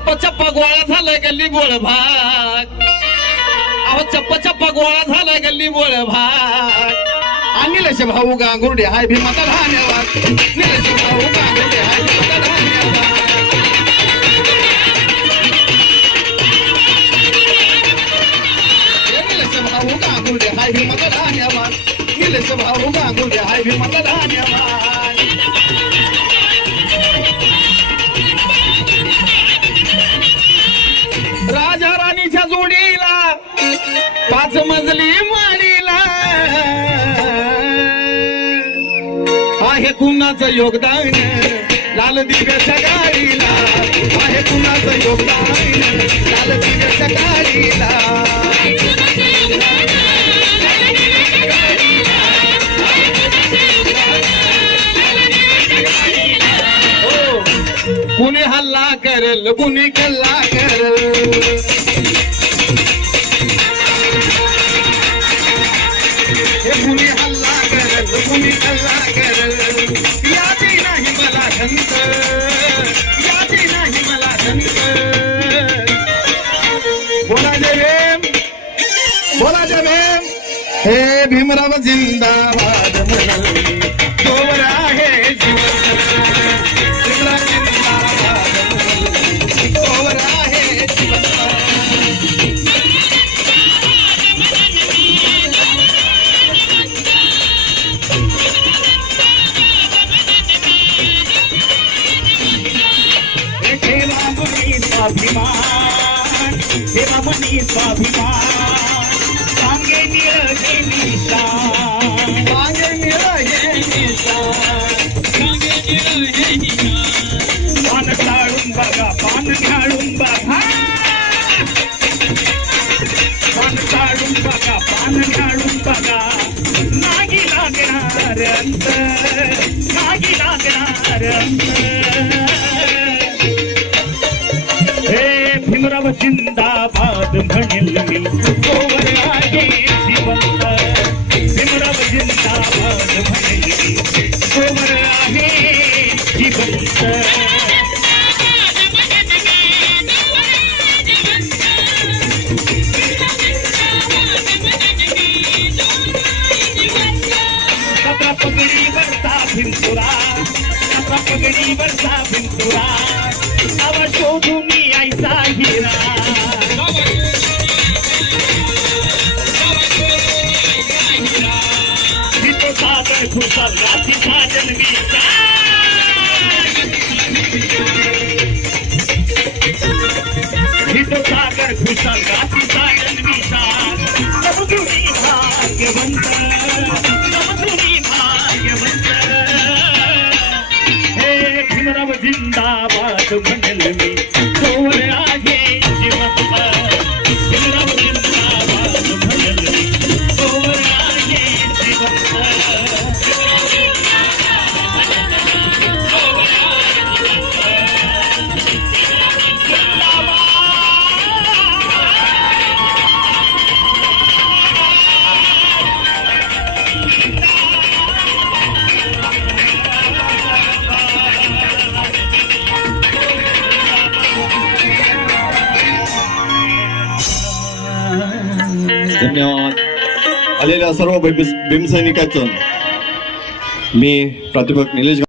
चप्पा चप्पा गोळा झालाय गल्ली बोळ भाग. अहो चप्पा चप्पा गोळा झालाय गल्ली बोळ भाग. आणि निलेश भाऊ गांगुर्डे हाय भीमाचा धान्यवाद. निलेश भाऊ गांगुर्डे हाय भीमाचा धन्यवाद. हे निलेश भाऊ गांगुर्डे हाय भीमाचा धन्यवाद. निलेश भाऊ गांगुर्डे हाय भीमाचा धन्यवाद. पाच मजली माडीला. आहे कुणाचं योगदान? लाल दिव्याच्या गाडीला आहे कुणाचं योगदान? लाल दिव्याच्या गाडीला हो. कुणी हल्ला करल कुणी कल्ला करल. संत यादी नाही मला संत बोला जय भीम. बोला जय भीम. हे भीमराव जिंदाबाद म्हणाल जोवर आहे. स्वाभिमान ठेवा मुनी स्वाभिमान सांगे निळगे निशान मागे निराळे निशाण. पान टाळून बघा पान घालून बघा पान टाळून बघा पान घालून बघा नाही लागणार अंत नाही लागणार अंत जिंदाबाद म्हणेल मी गोवर आहे जिवंत। भीमराव जिंदाबाद म्हणेल मी गोवर आहे जिवंत। कपडा पगडीवरचा भिंतुरा कपडा पगडीवरचा भिंतुरा नावा शोधून यायचा हिरा तिथं खुशाल रात्री साजन तिथं सागर खुशाल रात्री साजन विशाल भाग्यवंत भाग्यवंत हे भीमराव धन्यवाद. आलेल्या सर्व भीमसैनिकाचं मी प्राध्यापक निलेश